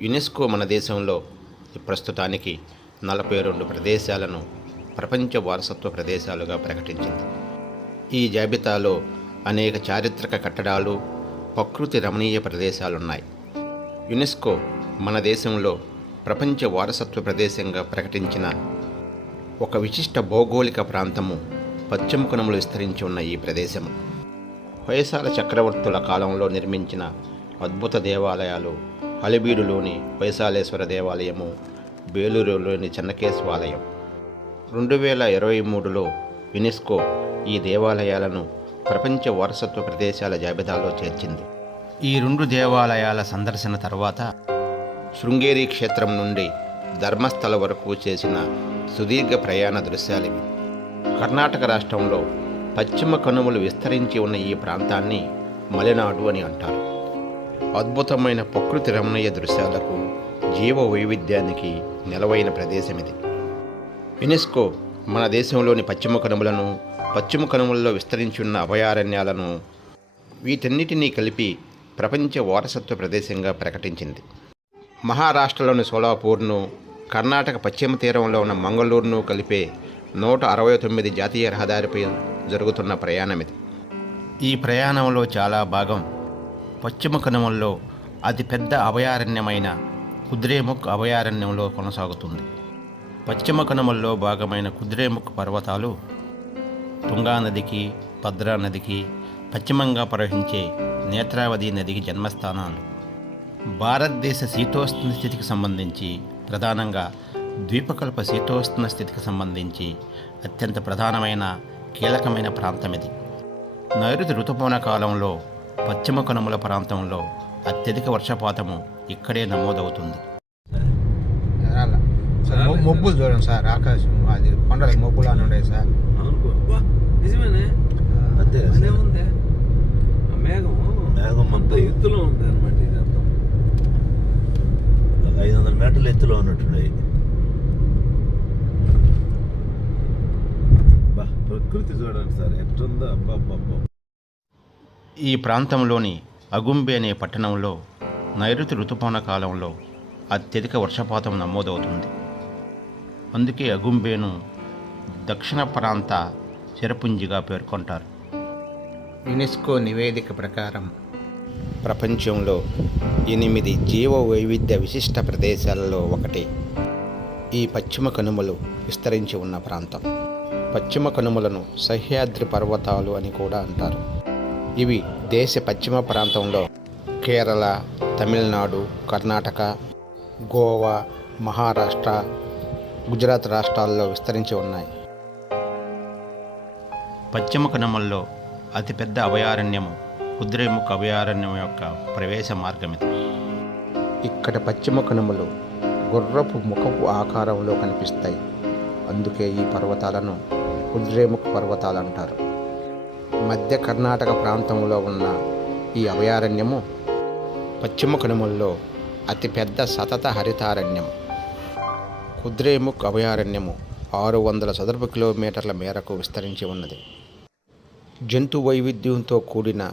UNESCO మన దేశంలో ప్రస్తుతానికి నలభై రెండు ప్రదేశాలను ప్రపంచ వారసత్వ ప్రదేశాలుగా ప్రకటించింది. ఈ జాబితాలో అనేక చారిత్రక కట్టడాలు ప్రకృతి రమణీయ ప్రదేశాలున్నాయి. యునెస్కో మన దేశంలో ప్రపంచ వారసత్వ ప్రదేశంగా ప్రకటించిన ఒక విశిష్ట భౌగోళిక ప్రాంతము పశ్చిమ కొనములు విస్తరించి ఉన్న ఈ ప్రదేశం హొయసాల చక్రవర్తుల కాలంలో నిర్మించిన అద్భుత దేవాలయాలు అలిబీడులోని వైశాలేశ్వర దేవాలయము బేలూరులోని చెన్నకేశ్వాలయం. రెండు వేల ఇరవై మూడులో యునెస్కో ఈ దేవాలయాలను ప్రపంచ వారసత్వ ప్రదేశాల జాబితాలో చేర్చింది. ఈ రెండు దేవాలయాల సందర్శన తర్వాత శృంగేరి క్షేత్రం నుండి ధర్మస్థల వరకు చేసిన సుదీర్ఘ ప్రయాణ దృశ్యాలివి. కర్ణాటక రాష్ట్రంలో పశ్చిమ కనుమలు విస్తరించి ఉన్న ఈ ప్రాంతాన్ని మలెనాడు అని అంటారు. అద్భుతమైన ప్రకృతి రమణీయ దృశ్యాలకు జీవ వైవిధ్యానికి నెలవైన ప్రదేశం ఇది యునెస్కో మన దేశంలోని పశ్చిమ కనుమలను పశ్చిమ కనుమల్లో విస్తరించి ఉన్న అభయారణ్యాలను వీటన్నిటినీ కలిపి ప్రపంచ వారసత్వ ప్రదేశంగా ప్రకటించింది. మహారాష్ట్రలోని సోలాపూర్ను కర్ణాటక పశ్చిమ తీరంలో ఉన్న మంగళూరును కలిపే నూట అరవై తొమ్మిది జాతీయ రహదారిపై జరుగుతున్న ప్రయాణం ఇది ఈ ప్రయాణంలో చాలా భాగం పశ్చిమ కనుమల్లో అతిపెద్ద అభయారణ్యమైన కుద్రేముఖ్ అభయారణ్యంలో కొనసాగుతుంది. పశ్చిమ కనుమల్లో భాగమైన కుద్రేముఖ్ పర్వతాలు తుంగా నదికి భద్రా నదికి పశ్చిమంగా ప్రవహించే నేత్రావతి నదికి జన్మస్థానాలు. భారతదేశ శీతోష్ణ స్థితికి సంబంధించి ప్రధానంగా ద్వీపకల్ప శీతోష్ణ స్థితికి సంబంధించి అత్యంత ప్రధానమైన కీలకమైన ప్రాంతం ఇది నైరుతి ఋతుపవన కాలంలో పశ్చిమ కనుమల ప్రాంతంలో అత్యధిక వర్షపాతము ఇక్కడే నమోదవుతుంది. మబ్బులు చూడండి సార్ ఆకాశం అది కొండలకు మబ్బులు అని ఉన్నాయి సార్. నిజమేనే. ఉంది. మేఘం మేఘం అంత. ఎత్తులో ఉంది అనమాట ఇది ఒక ఐదు వందల మీటర్ల ఎత్తులో ఉన్నట్టున్నాయి. బా ప్రకృతి చూడండి సార్ ఎట్టుందో అబ్బా అబ్బా అబ్బా ఈ ప్రాంతంలోని అగుంబే అనే పట్టణంలో నైరుతి ఋతుపవన కాలంలో అత్యధిక వర్షపాతం నమోదవుతుంది. అందుకే అగుంబేను దక్షిణ ప్రాంత చిరపుంజిగా పేర్కొంటారు. యునెస్కో నివేదిక ప్రకారం ప్రపంచంలో ఎనిమిది జీవ వైవిధ్య విశిష్ట ప్రదేశాలలో ఒకటి. ఈ పశ్చిమ కనుమలు విస్తరించి ఉన్న ప్రాంతం. పశ్చిమ కనుమలను సహ్యాద్రి పర్వతాలు అని కూడా అంటారు. ఇవి దేశ పశ్చిమ ప్రాంతంలో కేరళ తమిళనాడు కర్ణాటక గోవా మహారాష్ట్ర గుజరాత్ రాష్ట్రాల్లో విస్తరించి ఉన్నాయి. పశ్చిమ కనుమల్లో అతిపెద్ద అభయారణ్యము కుద్రేముఖ్ అభయారణ్యం యొక్క ప్రవేశ మార్గం ఇది. ఇక్కడ పశ్చిమ కనుమలు గుర్రపు ముఖపు ఆకారంలో కనిపిస్తాయి. అందుకే ఈ పర్వతాలను కుద్రేముఖ్ పర్వతాలు అంటారు. మధ్య కర్ణాటక ప్రాంతంలో ఉన్న ఈ అభయారణ్యము పశ్చిమ కనుమల్లో అతిపెద్ద సతత హరితారణ్యం కుద్రేముఖ్ అభయారణ్యము ఆరు వందల చదరపు కిలోమీటర్ల మేరకు విస్తరించి ఉన్నది. జంతు వైవిధ్యంతో కూడిన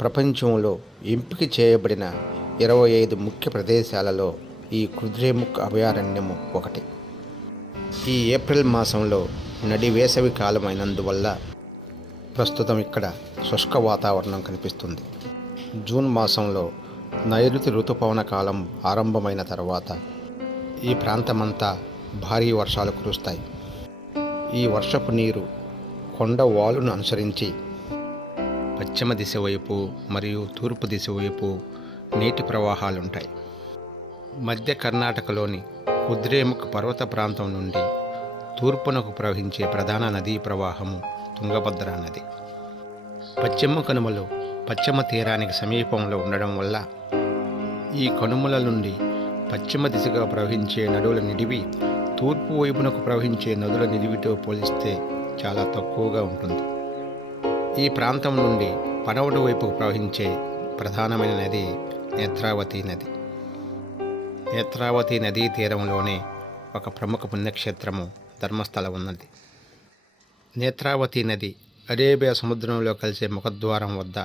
ప్రపంచంలో ఎంపిక చేయబడిన ఇరవై ఐదు ముఖ్య ప్రదేశాలలో ఈ కుద్రేముఖ్ అభయారణ్యము ఒకటి. ఈ ఏప్రిల్ మాసంలో నడి వేసవి కాలం అయినందువల్ల ప్రస్తుతం ఇక్కడ శుష్క వాతావరణం కనిపిస్తుంది. జూన్ మాసంలో నైరుతి ఋతుపవన కాలం ఆరంభమైన తర్వాత ఈ ప్రాంతమంతా భారీ వర్షాలు కురుస్తాయి. ఈ వర్షపు నీరు కొండ వాలును అనుసరించి పశ్చిమ దిశ వైపు మరియు తూర్పు దిశ వైపు నీటి ప్రవాహాలుంటాయి. మధ్య కర్ణాటకలోని కుద్రేముఖ్ పర్వత ప్రాంతం నుండి తూర్పునకు ప్రవహించే ప్రధాన నదీ ప్రవాహము తుంగభద్ర నది పశ్చిమ కనుమలు పశ్చిమ తీరానికి సమీపంలో ఉండడం వల్ల ఈ కనుమల నుండి పశ్చిమ దిశగా ప్రవహించే నదుల నిడివి తూర్పు వైపునకు ప్రవహించే నదుల నిడివితో పోలిస్తే చాలా తక్కువగా ఉంటుంది. ఈ ప్రాంతం నుండి పడవడు వైపుకు ప్రవహించే ప్రధానమైన నది నేత్రావతి నది. నేత్రావతి నదీ తీరంలోనే ఒక ప్రముఖ పుణ్యక్షేత్రము ధర్మస్థలం ఉన్నది నేత్రావతి నది అరేబియా సముద్రంలో కలిసే ముఖద్వారం వద్ద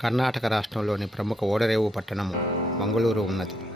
కర్ణాటక రాష్ట్రంలోని ప్రముఖ ఓడరేవు పట్టణము మంగళూరు ఉన్నది.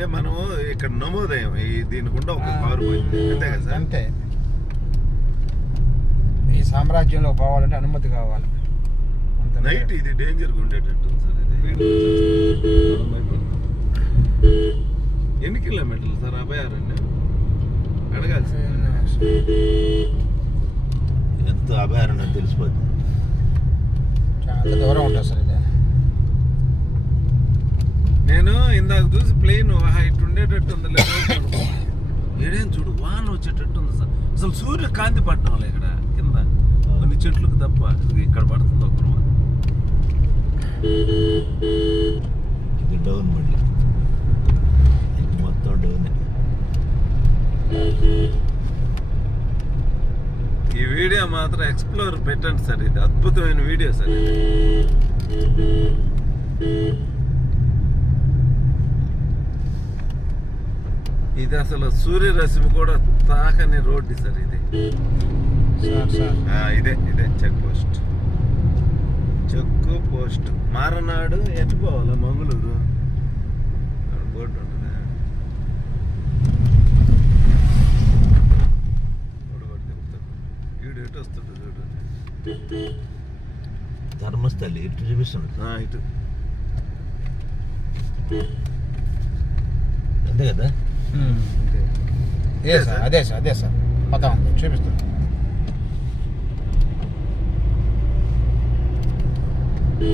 అంటే మనం ఇక్కడ నమోదయం. ఈ దీనికి ఉండ ఒక కారు పోయింది. అంతే కదా సార్? అంతే. ఈ సామ్రాజ్యంలో పోవాలంటే అనుమతి కావాలి. అంత నైట్ ఇది డేంజర్గా ఉండేటట్టు సార్ ఇది. ఎన్ని కిలోమీటర్లు సార్? అభయారణ్యం అడగాల్సి ఎంత అభయారణ్యం తెలిసిపోతుంది చాలా దూరం ఉంటుంది సార్ నేను ఇందాక చూసి ప్లేన్ ఇటు ఉండేటట్టు ఉంది లేదు ఏడేం చూడు వాన వచ్చేటట్టు ఉంది సార్. అసలు సూర్య కాంతి పట్టడం లేదు ఇక్కడ కింద. కొన్ని చెట్లకు తప్ప ఇది ఇక్కడ పడుతుంది ఒక రోజు. ఇది డౌన్ మళ్ళీ. ఇది మొత్తం డౌన్ ఈ వీడియో మాత్రం ఎక్స్ప్లోర్ పెట్టండి సార్. ఇది అద్భుతమైన వీడియో సార్ ఇది. ఇది అసలు సూర్యరశ్మి కూడా తాకని రోడ్డు సార్ ఇది. ఇదే ఇదే చెక్ పోస్ట్. Check post. మారనాడు ఎటు పోవాలా మంగళూరు? బోర్డు ఉంటుంది. వీడు ఎటు వస్తాడు చూడు. ధర్మస్థలి ఇటు చూపిస్తుంది ఆ, ఇటు. అంతే కదా? ఏ సార్ అదే సార్ అదే సార్ మొత్తం ఉంది చూపిస్తాను ఆ,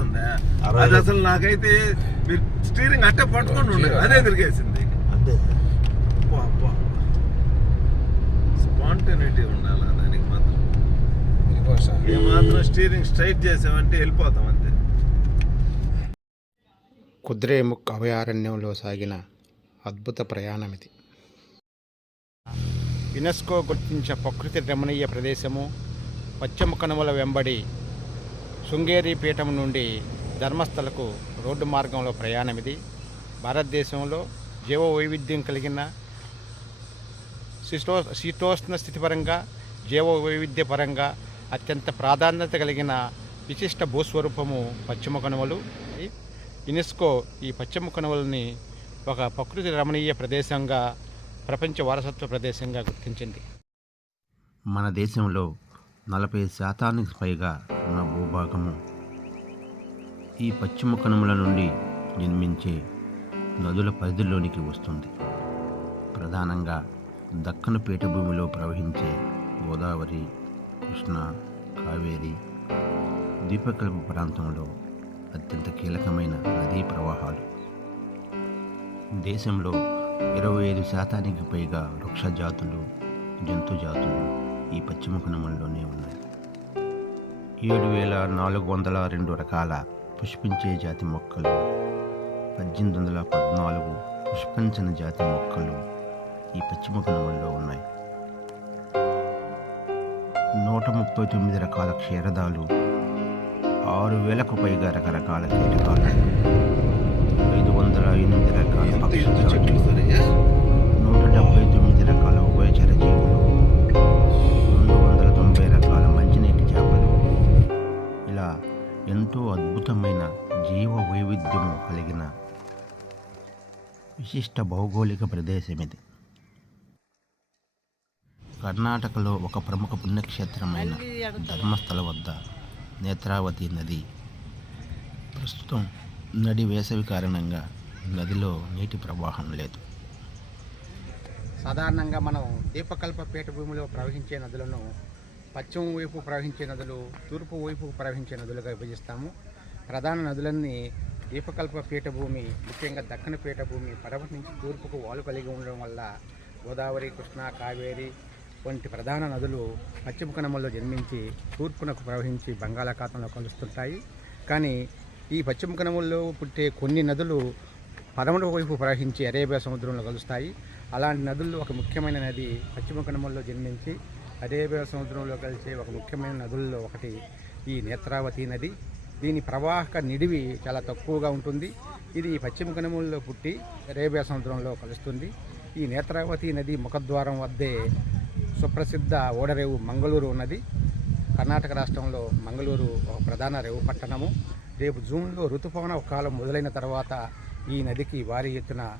అరవై అది అసలు నాకైతే మీరు స్టీరింగ్ అట్టే పట్టుకొని ఉండదు. అదే తిరిగేసింది. అంతే. స్పాంటనిటీ ఉండాలి? దానికి మాత్రం. ఏ మాత్రం స్టీరింగ్ స్ట్రైట్ చేసామంటే వెళ్ళిపోతాం అంతే. కుద్రేముఖ్ అభయారణ్యంలో సాగిన అద్భుత ప్రయాణం ఇది. యునెస్కో గుర్తించిన ప్రకృతి రమణీయ ప్రదేశము పశ్చిమ కనుమల వెంబడి శృంగేరి పీఠం నుండి ధర్మస్థలకు రోడ్డు మార్గంలో ప్రయాణం ఇది భారతదేశంలో జీవ వైవిధ్యం కలిగిన శీతో శీతోష్ణ స్థితిపరంగా జీవ వైవిధ్యపరంగా అత్యంత ప్రాధాన్యత కలిగిన విశిష్ట భూస్వరూపము పశ్చిమ కనుమలు. యునెస్కో ఈ పశ్చిమ కనుమలని ఒక ప్రకృతి రమణీయ ప్రదేశంగా ప్రపంచ వారసత్వ ప్రదేశంగా గుర్తించింది. మన దేశంలో నలభై శాతానికి పైగా ఉన్న భూభాగము. ఈ పశ్చిమ కనుమల నుండి జన్మించే నదుల పరిధిలోనికి వస్తుంది. ప్రధానంగా దక్కను పీఠభూమిలో ప్రవహించే గోదావరి కృష్ణ కావేరి ద్వీపకల్ప ప్రాంతంలో అత్యంత కీలకమైన నదీ ప్రవాహాలు. దేశంలో ఇరవై ఐదు శాతానికి పైగా వృక్ష జాతులు జంతు జాతులు ఈ పశ్చిమ కనుమల్లోనే ఉన్నాయి. ఏడు వేల నాలుగు వందల రెండు రకాల పుష్పించే జాతి మొక్కలు పద్దెనిమిది వందల పద్నాలుగు పుష్పించని జాతి మొక్కలు ఈ పశ్చిమ కనుమల్లో ఉన్నాయి. నూట ముప్పై తొమ్మిది రకాల క్షీరదాలు ఆరు వేలకు పైగా రకరకాల కీటకాలు ఐదు వందల ఎనిమిది రకాల పక్షి నూట డెబ్బై ఎంతో అద్భుతమైన జీవ వైవిధ్యము కలిగిన విశిష్ట భౌగోళిక ప్రదేశం ఇది. కర్ణాటకలో ఒక ప్రముఖ పుణ్యక్షేత్రమైన ధర్మస్థల వద్ద నేత్రావతి నది ప్రస్తుతం నడి వేసవి కారణంగా నదిలో నీటి ప్రవాహం లేదు. సాధారణంగా మనం దీపకల్ప పీఠభూమిలో ప్రవహించే నదులను పశ్చిమ వైపు ప్రవహించే నదులు తూర్పు వైపు ప్రవహించే నదులుగా విభజిస్తాము. ప్రధాన నదులన్నీ దీపకల్ప పీఠభూమి ముఖ్యంగా దక్కన పీఠభూమి పడవ నుంచి తూర్పుకు వాలు కలిగి ఉండడం వల్ల గోదావరి కృష్ణా కావేరి వంటి ప్రధాన నదులు పశ్చిమ కనుమల్లో జన్మించి తూర్పునకు ప్రవహించి బంగాళాఖాతంలో కలుస్తుంటాయి. కానీ ఈ పశ్చిమ కనుమల్లో పుట్టే కొన్ని నదులు పదమూడవ వైపు ప్రవహించి అరేబియా సముద్రంలో కలుస్తాయి. అలాంటి నదుల్లో ఒక ముఖ్యమైన నది పశ్చిమ కనుమల్లో జన్మించి అరేబియా సముద్రంలో కలిసే ఒక ముఖ్యమైన నదుల్లో ఒకటి ఈ నేత్రావతి నది. దీని ప్రవాహక నిడివి చాలా తక్కువగా ఉంటుంది. ఇది పశ్చిమ కనుమల్లో పుట్టి అరేబియా సముద్రంలో కలుస్తుంది. ఈ నేత్రావతి నది ముఖద్వారం వద్దే సుప్రసిద్ధ ఓడరేవు మంగళూరు ఉన్నది కర్ణాటక రాష్ట్రంలో మంగళూరు ఒక ప్రధాన రేవు పట్టణము. రేపు జూన్లో ఋతుపవన కాలం మొదలైన తర్వాత ఈ నదికి భారీ ఎత్తున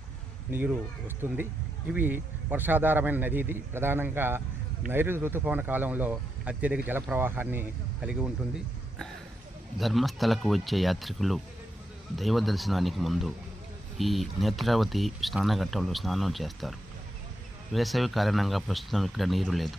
నీరు వస్తుంది. ఇవి వర్షాధారమైన నది ఇది. ప్రధానంగా నైరుతి ఋతుపవన కాలంలో అత్యధిక జల ప్రవాహాన్ని కలిగి ఉంటుంది. ధర్మస్థలకు వచ్చే యాత్రికులు దైవ దర్శనానికి ముందు ఈ నేత్రావతి స్నానఘట్టంలో స్నానం చేస్తారు. వేసవి కారణంగా ప్రస్తుతం ఇక్కడ నీరు లేదు.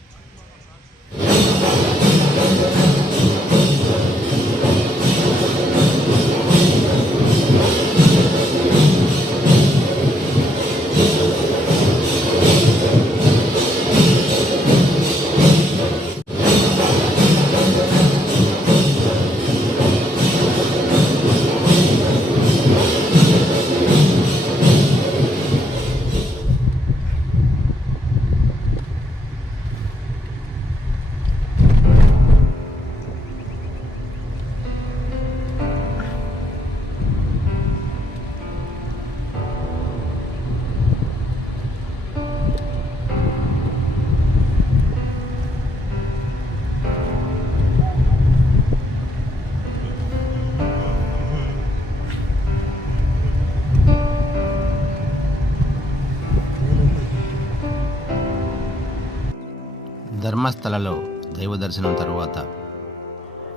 ధర్మస్థలలో దైవ దర్శనం తరువాత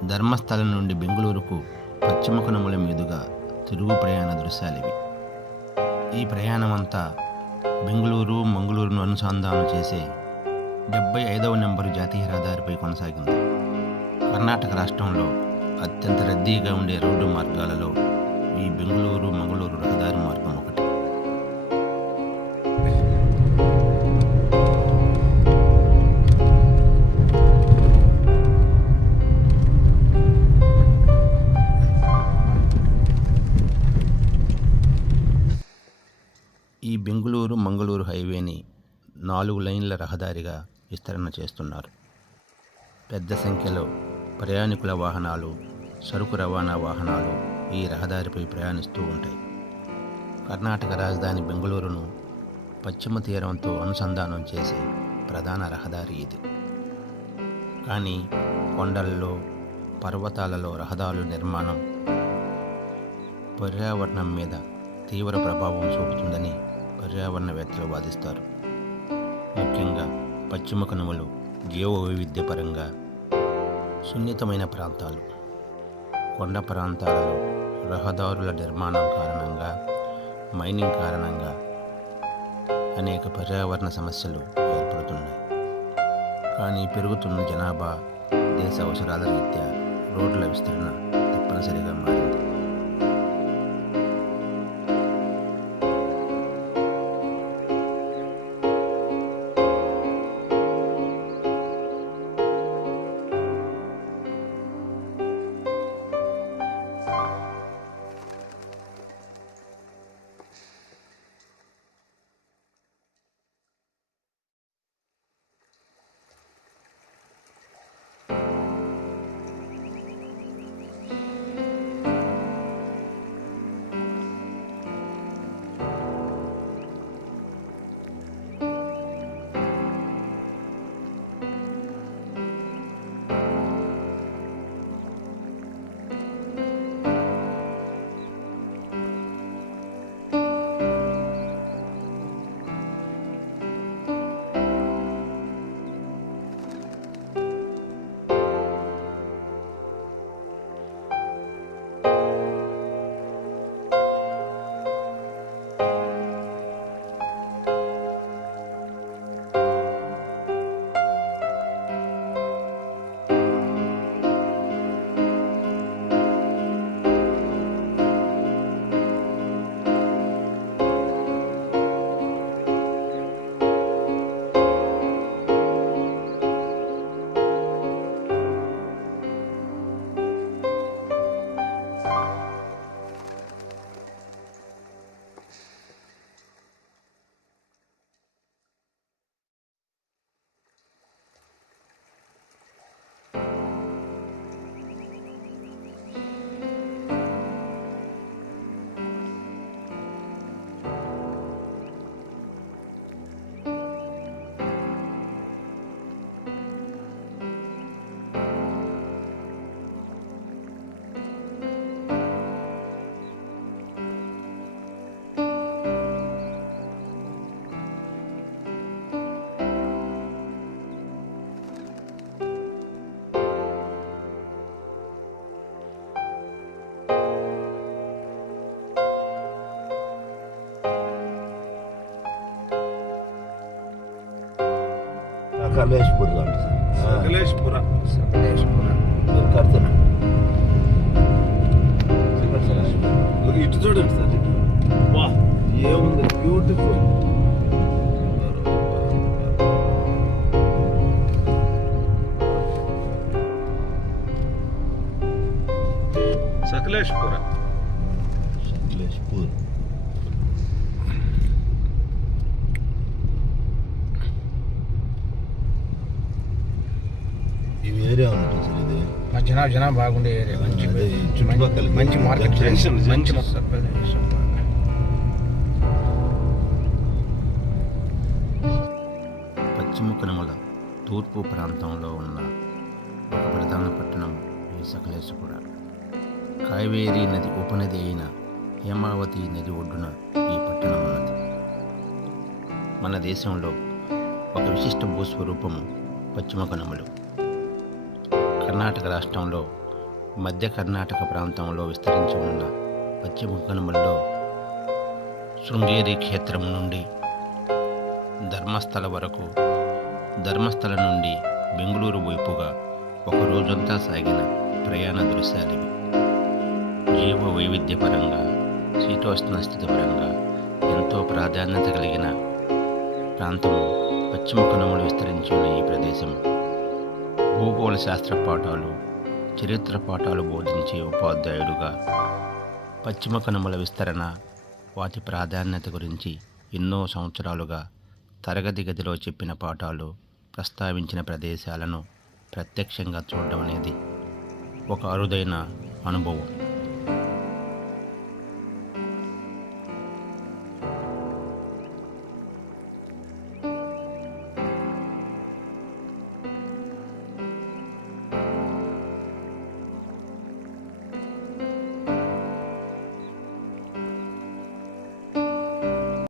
ధర్మస్థలం నుండి బెంగళూరుకు పశ్చిమ కనుమల మీదుగా తిరుగు ప్రయాణ దృశ్యాలివి. ఈ ప్రయాణం అంతా బెంగళూరు మంగళూరును అనుసంధానం చేసే డెబ్బై ఐదవ నెంబరు జాతీయ రహదారిపై కొనసాగింది. కర్ణాటక రాష్ట్రంలో అత్యంత రద్దీగా ఉండే రోడ్డు మార్గాలలో ఈ బెంగళూరు మంగళూరు రహదారి మార్గం నాలుగు లైన్ల రహదారిగా విస్తరణ చేస్తున్నారు. పెద్ద సంఖ్యలో ప్రయాణికుల వాహనాలు సరుకు రవాణా వాహనాలు ఈ రహదారిపై ప్రయాణిస్తూ ఉంటాయి. కర్ణాటక రాజధాని బెంగళూరును పశ్చిమ తీరంతో అనుసంధానం చేసే ప్రధాన రహదారి ఇది. కానీ కొండల్లో పర్వతాలలో రహదారుల నిర్మాణం పర్యావరణం మీద తీవ్ర ప్రభావం చూపుతుందని పర్యావరణవేత్తలు వాదిస్తారు. ముఖ్యంగా పశ్చిమ కనుమలు జీవ వైవిధ్యపరంగా సున్నితమైన ప్రాంతాలు. కొండ ప్రాంతాలలో రహదారుల నిర్మాణం కారణంగా మైనింగ్ కారణంగా అనేక పర్యావరణ సమస్యలు ఏర్పడుతున్నాయి. కానీ పెరుగుతున్న జనాభా దేశ అవసరాల రీత్యా రోడ్ల విస్తరణ తప్పనిసరిగా మారింది. సకలేశ్పూర్ అంట సార్ ఆ, సకలేష్పుర సకలేశ్పుర మీరు కడుతున్నా చెప్పండి సార్ ఒక ఇటు చూడండి సార్ ఇటు వా ఏముంది బ్యూటిఫుల్ సకలేష్పుర సకలేశ్పూర్ ఏరియా ఉన్నట్టు సార్ ఇది? మా జనాభా జనాభా బాగుండే ఏరియా. మంచి అదే ఈ చుట్టుపక్కల మంచి మార్కెట్ జంక్షన్, మంచి జంక్షన్. పశ్చిమ కనుమల తూర్పు ప్రాంతంలో ఉన్న ఒక ప్రధాన పట్టణం ఈ సకలేశపుర. కావేరీ నది ఉపనది అయిన హేమావతి నది ఒడ్డున ఈ పట్టణం ఉన్నది. మన దేశంలో ఒక విశిష్ట భూస్వరూపము పశ్చిమ కనుమలు. కర్ణాటక రాష్ట్రంలో మధ్య కర్ణాటక ప్రాంతంలో విస్తరించి ఉన్న పశ్చిమ కనుమల్లో శృంగేరి క్షేత్రం నుండి ధర్మస్థల వరకు ధర్మస్థల నుండి బెంగళూరు వైపుగా ఒక రోజంతా సాగిన ప్రయాణ దృశ్యాలివి. జీవ వైవిధ్యపరంగా శీతోష్ణ ఎంతో ప్రాధాన్యత కలిగిన ప్రాంతము పశ్చిమ కనుమలు విస్తరించి ఉన్న ఈ ప్రదేశం. భూగోళ శాస్త్ర పాఠాలు చరిత్ర పాఠాలు బోధించే ఉపాధ్యాయుడుగా పశ్చిమ కనుమల విస్తరణ వాటి ప్రాధాన్యత గురించి ఎన్నో సంవత్సరాలుగా తరగతి గదిలో చెప్పిన పాఠాలు ప్రస్తావించిన ప్రదేశాలను ప్రత్యక్షంగా చూడడం అనేది ఒక అరుదైన అనుభవం.